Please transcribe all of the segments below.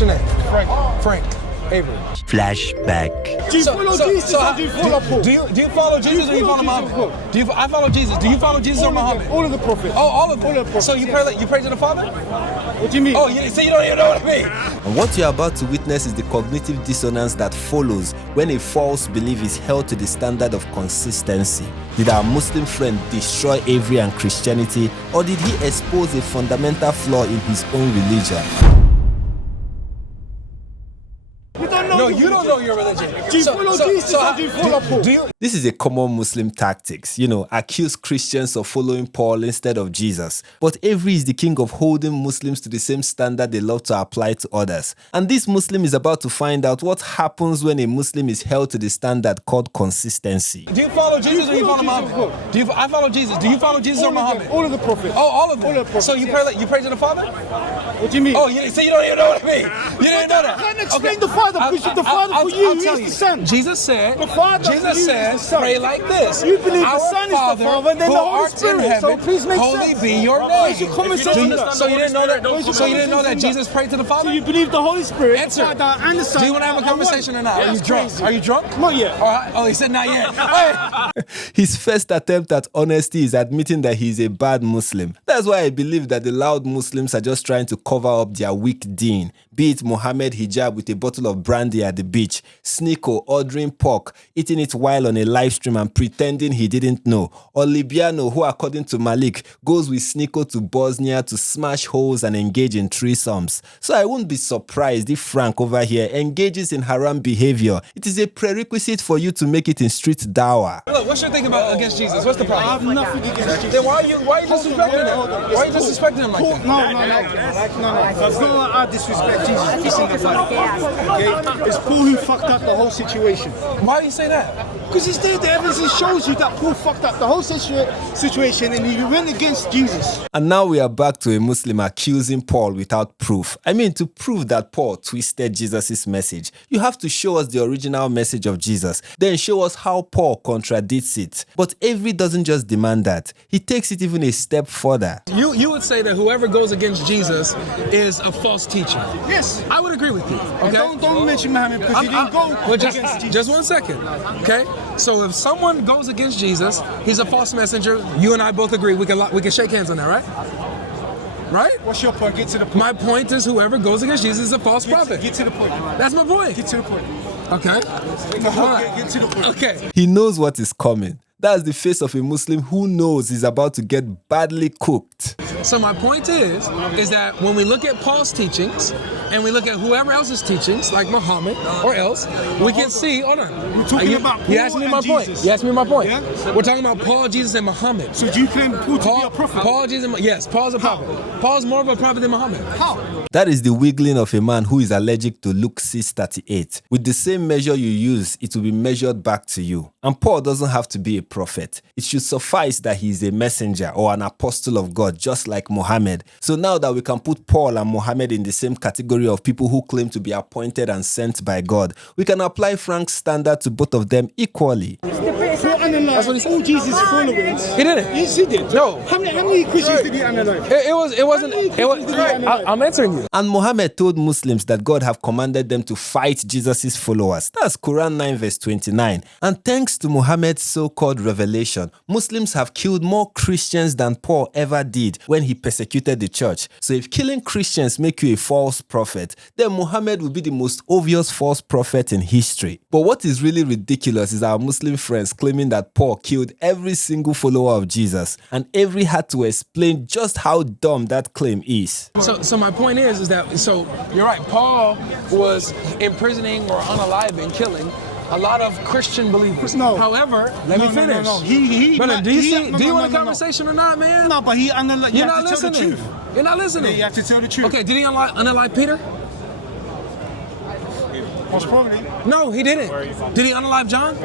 What's your name? Frank. Avery. Flashback. Do you follow Jesus or do you follow Paul? Do you follow Jesus or do you follow Muhammad? I follow Jesus. Do you follow Jesus or Muhammad? All of the prophets. Oh, all of them. All of the prophets. So you pray to the Father? What do you mean? Oh, so you don't even know what I mean. And what you're about to witness is the cognitive dissonance that follows when a false belief is held to the standard of consistency. Did our Muslim friend destroy Avery and Christianity, or did he expose a fundamental flaw in his own religion? No, you don't know your religion. Do you follow Jesus or do you follow Paul? This is a common Muslim tactics, accuse Christians of following Paul instead of Jesus. But Avery is the king of holding Muslims to the same standard they love to apply to others. And this Muslim is about to find out what happens when a Muslim is held to the standard called consistency. Do you follow Jesus or do you follow Muhammad? I follow Jesus. Do you follow Jesus or Muhammad? All of the prophets. Oh, all of them. All of the prophets. So you pray to the Father? What do you mean? Oh, so you don't even know what I mean. You didn't know that. I can't explain the Father because the Father for you is the Son. Jesus said, The Father for you is the Son. pray like this. You believe the Our Son is the Father and then who the Holy art in Spirit. heaven, So please make holy sense. be your Where's name. your common sense in that? So you didn't know that? Where's your So you common didn't know sense that in Jesus prayed to the So Father? you believe the Holy Spirit, Answer. the Father and the Son. Do you want to have a conversation or not? Are you drunk? Crazy. Are you drunk? Not yet. Oh, he said not yet. Hey. His first attempt at honesty is admitting that he is a bad Muslim. That's why I believe that the loud Muslims are just trying to cover up their weak deen. Be it Mohammed hijab with a bottle of brandy at the beach, Sneeko ordering pork, eating it while on a live stream and pretending he didn't know, or Libiano who, according to Malik, goes with Sneeko to Bosnia to smash holes and engage in threesomes. So I wouldn't be surprised if Frank over here engages in haram behavior. It is a prerequisite for you to make it in street dawah. Look, what's your thing about against Jesus? What's the problem? I have nothing against Jesus. Then why are you disrespecting him? Why are you disrespecting him like that? No. It's not like I disrespect Jesus. Kissing the body. Okay? It's Paul who fucked up the whole situation. Why do you say that? Because it's there, the evidence shows you that Paul fucked up the whole situation and he went against Jesus. And now we are back to a Muslim accusing Paul without proof. I mean, to prove that Paul twisted Jesus' message, you have to show us the original message of Jesus, then show us how Paul contradicts it. But Avery doesn't just demand that. He takes it even a step further. You would say that whoever goes against Jesus is a false teacher. Yes. I would agree with you. Okay. Don't mention Muhammad because he didn't go against Jesus. Just 1 second. Okay. So if someone goes against Jesus, he's a false messenger. You and I both agree. We can shake hands on that, right? Right? What's your point? Get to the point. My point is whoever goes against Jesus is a false prophet. Get to the point. That's my point. Get to the point. Okay. Get to the point. Okay. He knows what is coming. That's the face of a Muslim who knows he's about to get badly cooked. So my point is that when we look at Paul's teachings and we look at whoever else's teachings, like Muhammad or else, we can see. Hold on. You're talking about Paul You asked me my and point. Jesus. You asked me my point. Yeah? We're talking about Paul, Jesus, and Muhammad. So do you claim Paul to be a prophet? Paul, Jesus, yes, Paul's a prophet. Paul's more of a prophet than Muhammad. How? That is the wiggling of a man who is allergic to Luke 6:38. With the same measure you use, it will be measured back to you. And Paul doesn't have to be a prophet. It should suffice that he is a messenger or an apostle of God, just like Muhammad. So now that we can put Paul and Muhammad in the same category of people who claim to be appointed and sent by God, we can apply Frank's standard to both of them equally. That's what he said. All Jesus' followers. He didn't. Yes, he did. No. How many Christians did he analyze? I'm answering you. And Muhammad told Muslims that God have commanded them to fight Jesus' followers. That's Quran 9 verse 29. And thanks to Muhammad's so-called revelation, Muslims have killed more Christians than Paul ever did when he persecuted the church. So if killing Christians make you a false prophet, then Muhammad will be the most obvious false prophet in history. But what is really ridiculous is our Muslim friends claiming that Paul killed every single follower of Jesus, and Avery had to explain just how dumb that claim is. So my point is that, so you're right, Paul was imprisoning or unaliving, killing a lot of Christian believers. No. However, let me finish. No. He Brother, do you want a conversation or not, man? No, but he analyzed. You're not listening. You're not listening. Yeah, you have to tell the truth. Okay, did he unalive Peter? Most probably. No, he didn't. Did he unalive John?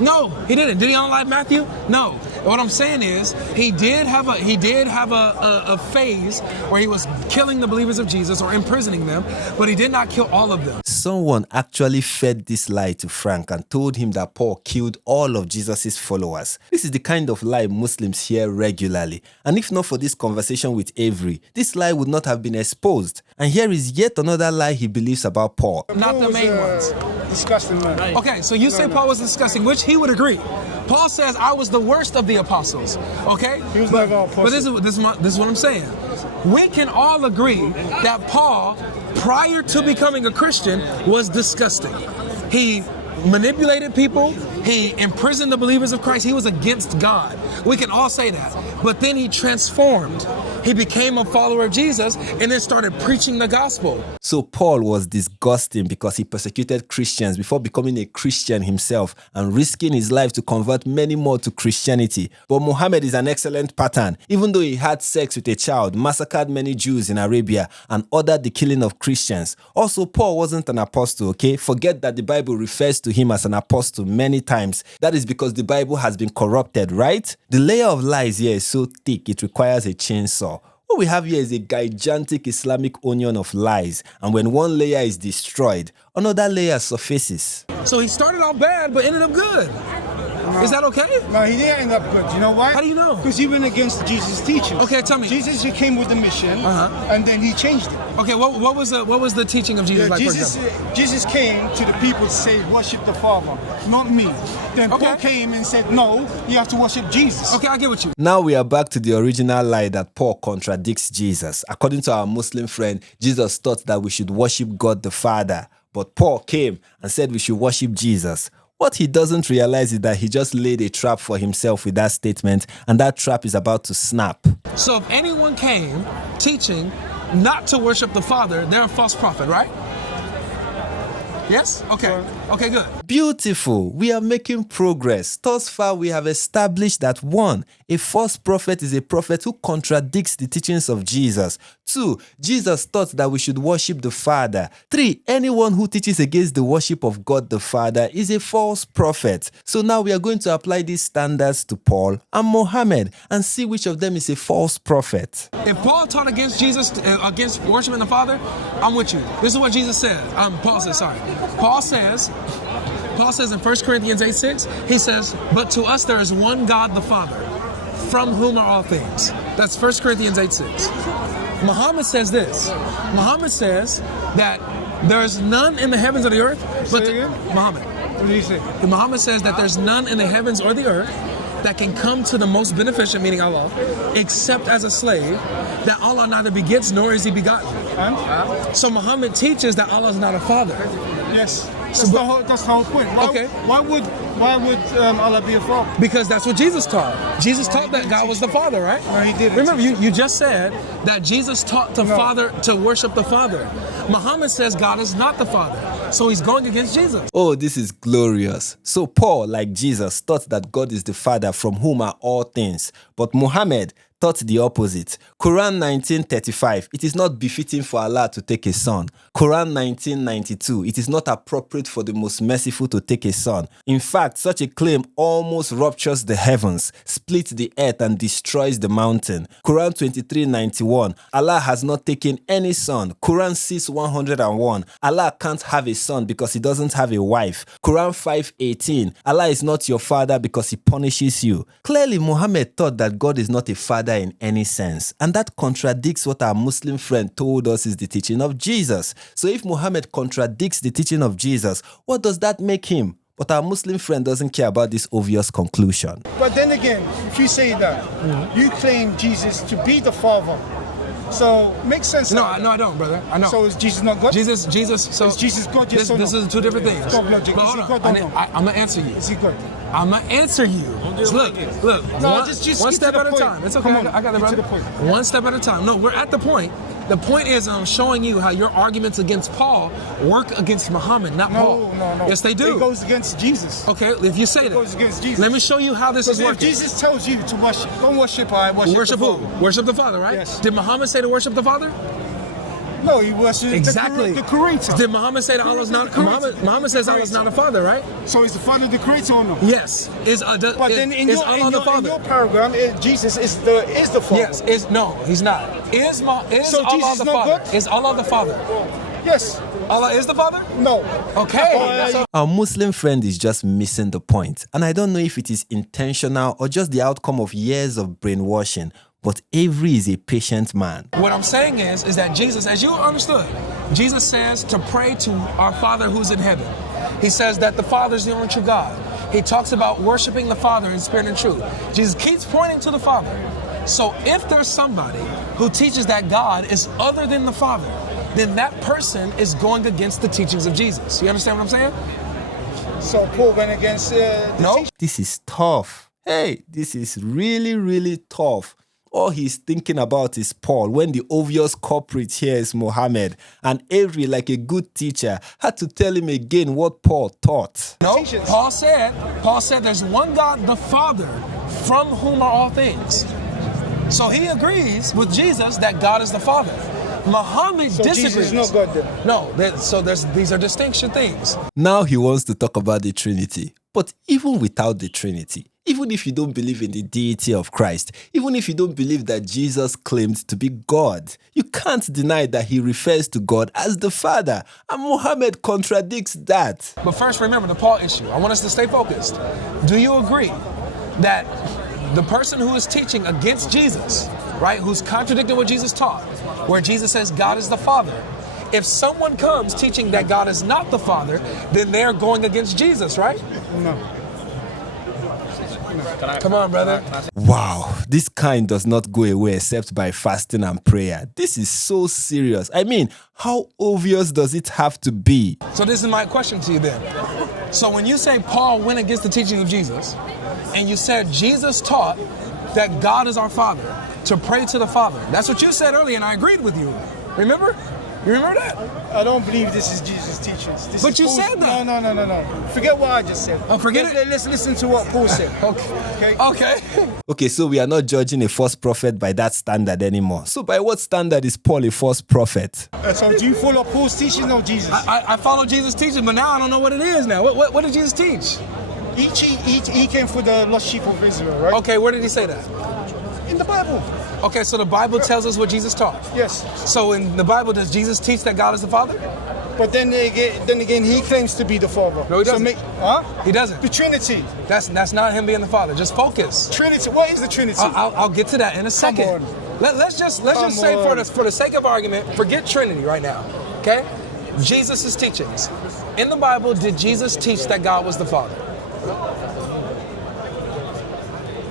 No, he didn't. Did he unalive Matthew? No. What I'm saying is, he did have a phase where he was killing the believers of Jesus or imprisoning them, but he did not kill all of them. someone actually fed this lie to Frank and told him that Paul killed all of Jesus' followers. This is the kind of lie Muslims hear regularly. And if not for this conversation with Avery, this lie would not have been exposed. And here is yet another lie he believes about Paul. Not the main ones. Disgusting man. Okay, so you say Paul was disgusting, which he would agree. Paul says I was the worst of the apostles. Okay? He was never an apostle. But this is what I'm saying. We can all agree that Paul, prior to becoming a Christian, was disgusting. He manipulated people. He imprisoned the believers of Christ. He was against God. We can all say that. But then he transformed. He became a follower of Jesus and then started preaching the gospel. So Paul was disgusting because he persecuted Christians before becoming a Christian himself and risking his life to convert many more to Christianity. But Muhammad is an excellent pattern. Even though he had sex with a child, massacred many Jews in Arabia, and ordered the killing of Christians. Also, Paul wasn't an apostle, okay? Forget that the Bible refers to him as an apostle many times. That is because the Bible has been corrupted, right? The layer of lies here is so thick, it requires a chainsaw. What we have here is a gigantic Islamic onion of lies, and when one layer is destroyed, another layer surfaces. So he started off bad, but ended up good. Is that okay? No, he didn't end up good. You know why? How do you know? Because he went against Jesus' teachings. Okay, tell me. Jesus, he came with a mission, and then he changed it. Okay, what was the teaching of Jesus? Yeah, like, for example? Jesus came to the people to say, worship the Father, not me. Then Okay. Paul came and said, no, you have to worship Jesus. Okay, I get what you. Now we are back to the original lie that Paul contradicts Jesus. According to our Muslim friend, Jesus taught that we should worship God the Father. But Paul came and said we should worship Jesus. What he doesn't realize is that he just laid a trap for himself with that statement, and that trap is about to snap. So if anyone came teaching not to worship the Father, they're a false prophet, right? Yes? Okay. Okay, good. Beautiful. We are making progress. Thus far, we have established that 1. A false prophet is a prophet who contradicts the teachings of Jesus. 2. Jesus taught that we should worship the Father. 3. Anyone who teaches against the worship of God the Father is a false prophet. So now we are going to apply these standards to Paul and Muhammad and see which of them is a false prophet. If Paul taught against Jesus, against worshiping the Father, I'm with you. This is what Jesus said. Paul says, sorry. Paul says in 1 Corinthians 8:6, he says, but to us there is one God the Father, from whom are all things. That's 1 Corinthians 8:6. Muhammad says this. Muhammad says that there is none in the heavens or the earth, but Muhammad. What did he say? Muhammad says that there's none in the heavens or the earth that can come to the most beneficent, meaning Allah, except as a slave, that Allah neither begets nor is he begotten. And? So Muhammad teaches that Allah is not a father. Yes. That's the whole point. Why would Allah be a father? Because that's what Jesus taught. Jesus taught that God was the Father, right? No, he didn't. Remember, you just said that Jesus taught to worship the Father. Muhammad says God is not the Father. So he's going against Jesus. Oh, this is glorious. So Paul, like Jesus, taught that God is the Father from whom are all things. But Muhammad taught the opposite. Quran 19:35, it is not befitting for Allah to take a son. Quran 19:92, it is not appropriate for the most merciful to take a son. In fact, such a claim almost ruptures the heavens, splits the earth and destroys the mountain. Quran 23:91, Allah has not taken any son. Quran 6:101, Allah can't have a son because he doesn't have a wife. Quran 5:18, Allah is not your father because he punishes you. Clearly, Muhammad taught that God is not a father in any sense, and that contradicts what our Muslim friend told us is the teaching of Jesus. So if Muhammad contradicts the teaching of Jesus, what does that make him? But our Muslim friend doesn't care about this obvious conclusion. But then again, if you say that, you claim Jesus to be the Father. So makes sense. No, I don't, brother. I know. So is Jesus not God? Jesus. So is Jesus God? Yes or no? This is two different things. GodLogic. But Is hold he God on. or no? I'm gonna answer you. Is he God? I'm gonna answer you. Look. No, one just one get step to at the a point. time. It's okay. Come on, I got it, get to brother. the point. One step at a time. No, we're at the point. The point is I'm showing you how your arguments against Paul work against Muhammad, not Paul. No. Yes, they do. It goes against Jesus. Okay, if you say It goes that. against Jesus. Let me show you how this is Because if working. Jesus tells you to worship, don't worship I, Worship the who? Father. Worship the Father, right? Yes. Did Muhammad say to worship the Father? No, he worships Exactly. the Creator. Did Muhammad say that Allah's not? Muhammad says Allah's not a father, right? So is the Father the Creator or no? Yes. But then in is Allah the Father? your paragraph, Jesus is the Father. Yes. No, he's not. Is So Allah Jesus the not Father? God? Is Allah the Father? Yes. Allah is the Father? No. Okay. So- Our Muslim friend is just missing the point, and I don't know if it is intentional or just the outcome of years of brainwashing, but Avery is a patient man. what I'm saying is that Jesus, as you understood, Jesus says to pray to our Father who's in heaven. He says that the Father is the only true God. He talks about worshiping the Father in spirit and truth. Jesus keeps pointing to the Father. So if there's somebody who teaches that God is other than the Father, then that person is going against the teachings of Jesus. You understand what I'm saying? So Paul went against the No. teaching. This is tough. Hey, this is really, really tough. All he's thinking about is Paul when the obvious culprit here is Muhammad. And Avery, like a good teacher, had to tell him again what Paul taught. No. Teachings. Paul said there's one God, the Father, from whom are all things. So he agrees with Jesus that God is the Father. Muhammad So disagrees. Jesus is not God then. No, these are distinction things. Now he wants to talk about the Trinity. But even without the Trinity, even if you don't believe in the deity of Christ, even if you don't believe that Jesus claimed to be God, you can't deny that he refers to God as the Father. And Muhammad contradicts that. But first, remember the Paul issue. I want us to stay focused. Do you agree that the person who is teaching against Jesus, right, who's contradicting what Jesus taught, where Jesus says God is the Father, if someone comes teaching that God is not the Father, then they're going against Jesus, right? No. Come on, brother. Wow, this kind does not go away except by fasting and prayer. This is so serious. I mean, how obvious does it have to be? So this is my question to you then. So when you say Paul went against the teaching of Jesus, and you said Jesus taught that God is our Father, to pray to the Father. That's what you said earlier, and I agreed with you. Remember? You remember that? I don't believe this is Jesus' teachings. This But is you Paul's- said that. No. Forget what I just said. Oh, forget it? Let's listen to what Paul said. Okay. Okay? Okay. Okay, so we are not judging a false prophet by that standard anymore. So by what standard is Paul a false prophet? So do you follow Paul's teaching or Jesus? I follow Jesus' teaching, but now I don't know what it is now. What did Jesus teach? He came for the lost sheep of Israel, right? Okay, where did he say that? In the Bible. Okay, so the Bible tells us what Jesus taught. Yes. So in the Bible, does Jesus teach that God is the Father? But then again, he claims to be the Father. No, he doesn't. Huh? He doesn't. The Trinity. That's not him being the Father. Just focus. Trinity. What is the Trinity? I'll get to that in a second. on. Let's just say for the sake of argument, forget Trinity right now. Okay? Jesus' teachings. In the Bible, did Jesus teach that God was the Father?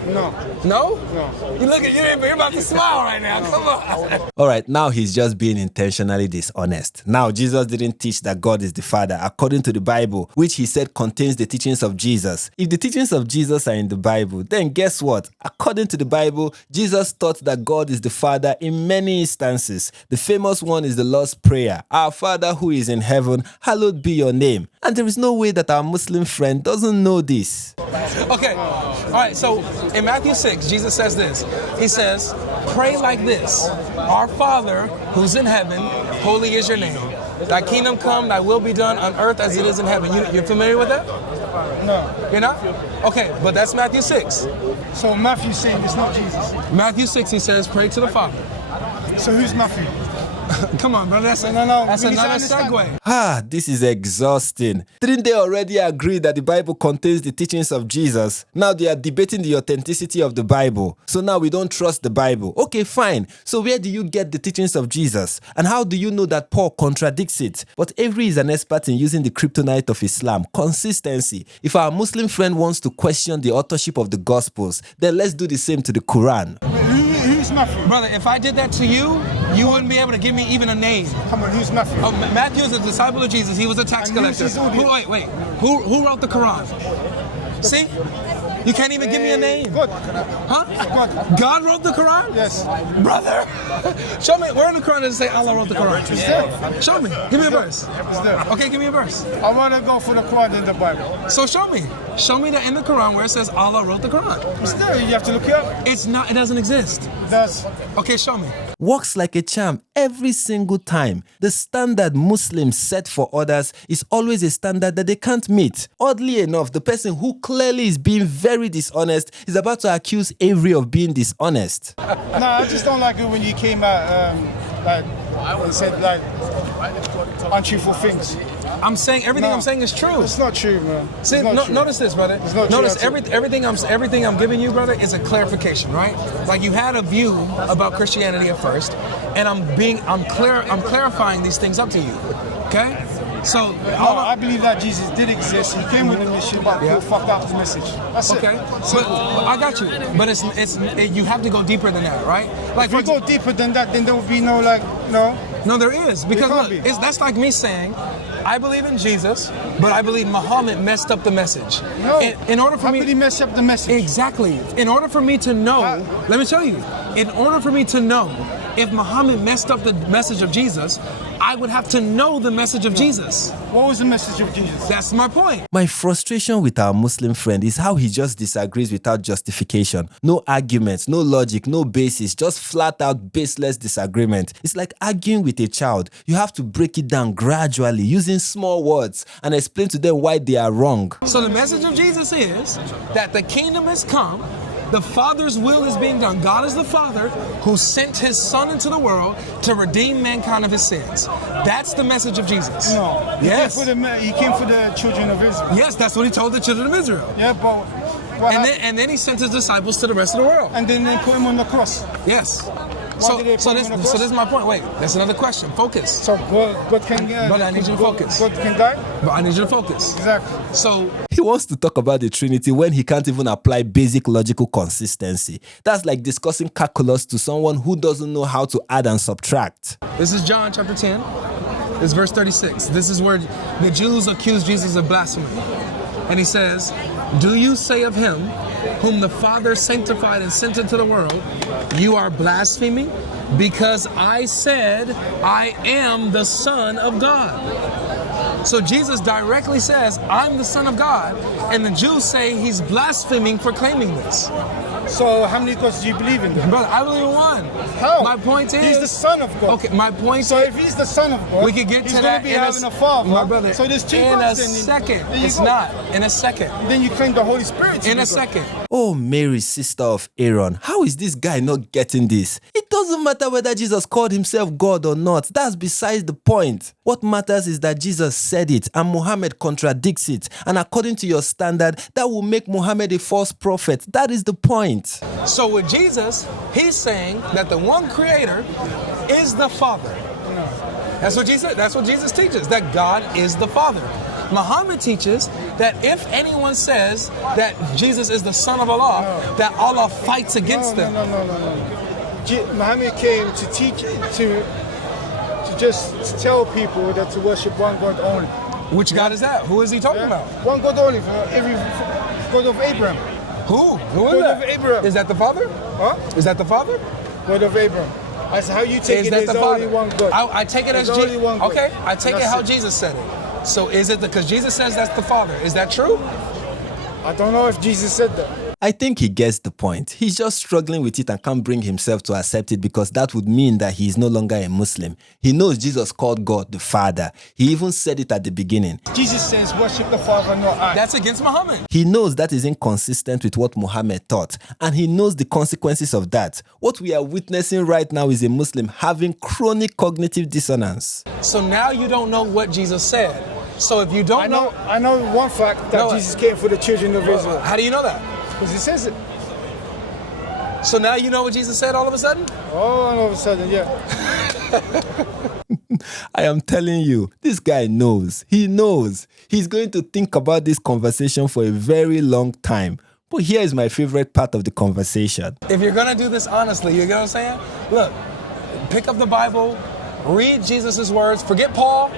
No. No? No. You look at you're about to smile right now. Come on. All right, now he's just being intentionally dishonest. Now, Jesus didn't teach that God is the Father according to the Bible, which he said contains the teachings of Jesus. If the teachings of Jesus are in the Bible, then guess what? According to the Bible, Jesus taught that God is the Father in many instances. The famous one is the Lord's Prayer. Our Father who is in heaven, hallowed be your name. And there is no way that our Muslim friend doesn't know this. Okay. All right. So in Matthew 6, Jesus says this. He says, pray like this. Our Father who's in heaven, holy is your name. Thy kingdom come, thy will be done on earth as it is in heaven. You're familiar with that? No. You're not? Okay, but that's Matthew 6. So Matthew's saying it's not Jesus. Matthew 6, he says, pray to the Father. So who's Matthew? Come on, brother. That's No. That's We need to another understand. segue. This is exhausting. Didn't they already agree that the Bible contains the teachings of Jesus? Now they are debating the authenticity of the Bible. So now we don't trust the Bible. Okay, fine. So where do you get the teachings of Jesus? And how do you know that Paul contradicts it? But Avery is an expert in using the kryptonite of Islam, consistency. If our Muslim friend wants to question the authorship of the Gospels, then let's do the same to the Quran. Who's Matthew? Brother, if I did that to you, you wouldn't be able to give me even a name. Come on, who's Matthew? Oh, Matthew is a disciple of Jesus. He was a tax And who's collector. his audience? Wait. Who wrote the Quran? See? You can't even give me a name. God. Huh? God. God wrote the Quran? Yes. Brother, show me. Where in the Quran does it say Allah wrote the Quran? Is there? Show me. Give me a verse. Is there? Okay, give me a verse. I want to go for the Quran in the Bible. So show me. Show me that in the Quran where it says Allah wrote the Quran. Is there? You have to look it up. It's not. It doesn't exist. That's Okay, show me. Works like a charm every single time. The standard Muslims set for others is always a standard that they can't meet. Oddly enough, the person who clearly is being very dishonest is about to accuse Avery of being dishonest. I just don't like it when you came out and said untruthful things. I'm saying everything No. I'm saying is true. It's not true, man. See, It's not true. notice this, brother. It's not true Notice at all. everything I'm giving you, brother, is a clarification, right? Like you had a view about Christianity at first, and I'm clarifying these things up to you. Okay? So I believe that Jesus did exist. He came with a mission, but people fucked up his message. That's okay, it. but I got you. But you have to go deeper than that, right? Like If we go deeper than that, then there will be no No, there is, because can't look, be. that's like me saying, I believe in Jesus, but I believe Muhammad messed up the message. No. In order for How me, could he mess up the message? exactly. In order for me to know, let me tell you, in order for me to know if Muhammad messed up the message of Jesus, I would have to know the message of Jesus. What was the message of Jesus? That's my point. My frustration with our Muslim friend is how he just disagrees without justification. No arguments, no logic, no basis, just flat out baseless disagreement. It's like arguing with a child. You have to break it down gradually using small words and explain to them why they are wrong. So the message of Jesus is that the kingdom has come, the Father's will is being done. God is the Father who sent His Son into the world to redeem mankind of his sins. That's the message of Jesus. No. Yes. He came for the children of Israel. Yes, that's what He told the children of Israel. Yeah, but what happened? And then He sent His disciples to the rest of the world. And then they put him on the cross. Yes. Why did they put him on the So cross? this is my point. Wait, that's another question. Focus. So God can But I need you to focus. God can die? But I need you to focus. Exactly. So He wants to talk about the Trinity when he can't even apply basic logical consistency. That's like discussing calculus to someone who doesn't know how to add and subtract. this is John chapter 10. This is verse 36. This is where the Jews accuse Jesus of blasphemy. And He says, "Do you say of Him whom the Father sanctified and sent into the world, you are blaspheming? Because I said, I am the Son of God." So Jesus directly says, I'm the Son of God. And the Jews say He's blaspheming for claiming this. So how many gods do you believe in then? Brother, I believe in one. How? My point is... He's the Son of God. Okay, my point So is... if He's the Son of God, We could get He's to going that to be in having a father. my brother. So there's two in a gods. second. There you It's go. not. In a second. Then you claim the Holy Spirit to In be a God. second. Oh, Mary, sister of Aaron, how is this guy not getting this? It doesn't matter whether Jesus called Himself God or not. That's besides the point. What matters is that Jesus said it and Muhammad contradicts it. And according to your standard, that will make Muhammad a false prophet. That is the point. So with Jesus, He's saying that the one Creator is the Father. That's what Jesus teaches, that God is the Father. Muhammad teaches that if anyone says that Jesus is the Son of Allah, that Allah fights against them. No. Muhammad came to teach, to just tell people that to worship one God only. Which God is that? Who is He talking about? One God only, for every God of Abraham. Who? Who is God that? of Abraham. Is that the Father? Huh? Is that the Father? God of Abraham. I said, how you take Is it? that There's the only Father? one God. I take it as There's only one God. Okay, I take it That's how it. Jesus said it. So is it because Jesus says that's the Father? Is that true? I don't know if Jesus said that. I think he gets the point. He's just struggling with it and can't bring himself to accept it because that would mean that he is no longer a Muslim. He knows Jesus called God the Father. He even said it at the beginning. Jesus says, worship the Father, not I. That's against Muhammad. He knows that is inconsistent with what Muhammad taught, and he knows the consequences of that. What we are witnessing right now is a Muslim having chronic cognitive dissonance. So now you don't know what Jesus said. So if you don't I know one fact, that No. Jesus came for the children of Israel. how do you know that? Because it says it. So now you know what Jesus said all of a sudden? All of a sudden, yeah. I am telling you, this guy knows. He knows. He's going to think about this conversation for a very long time. But here is my favorite part of the conversation. If you're gonna do this honestly, you know what I'm saying? Look, pick up the Bible, read Jesus' words, forget Paul,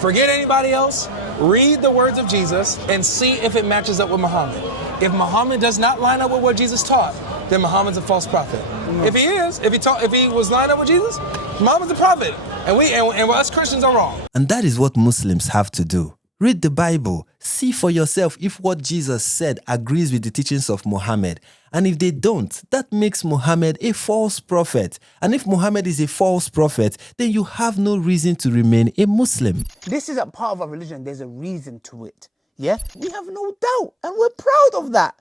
forget anybody else, read the words of Jesus and see if it matches up with Muhammad. If Muhammad does not line up with what Jesus taught, then Muhammad's a false prophet. If he is, if he was lined up with Jesus, Muhammad's a prophet. And us Christians are wrong. And that is what Muslims have to do. Read the Bible. See for yourself if what Jesus said agrees with the teachings of Muhammad. And if they don't, that makes Muhammad a false prophet. And if Muhammad is a false prophet, then you have no reason to remain a Muslim. This isn't part of our religion. There's a reason to it. Yeah? We have no doubt, and we're proud of that.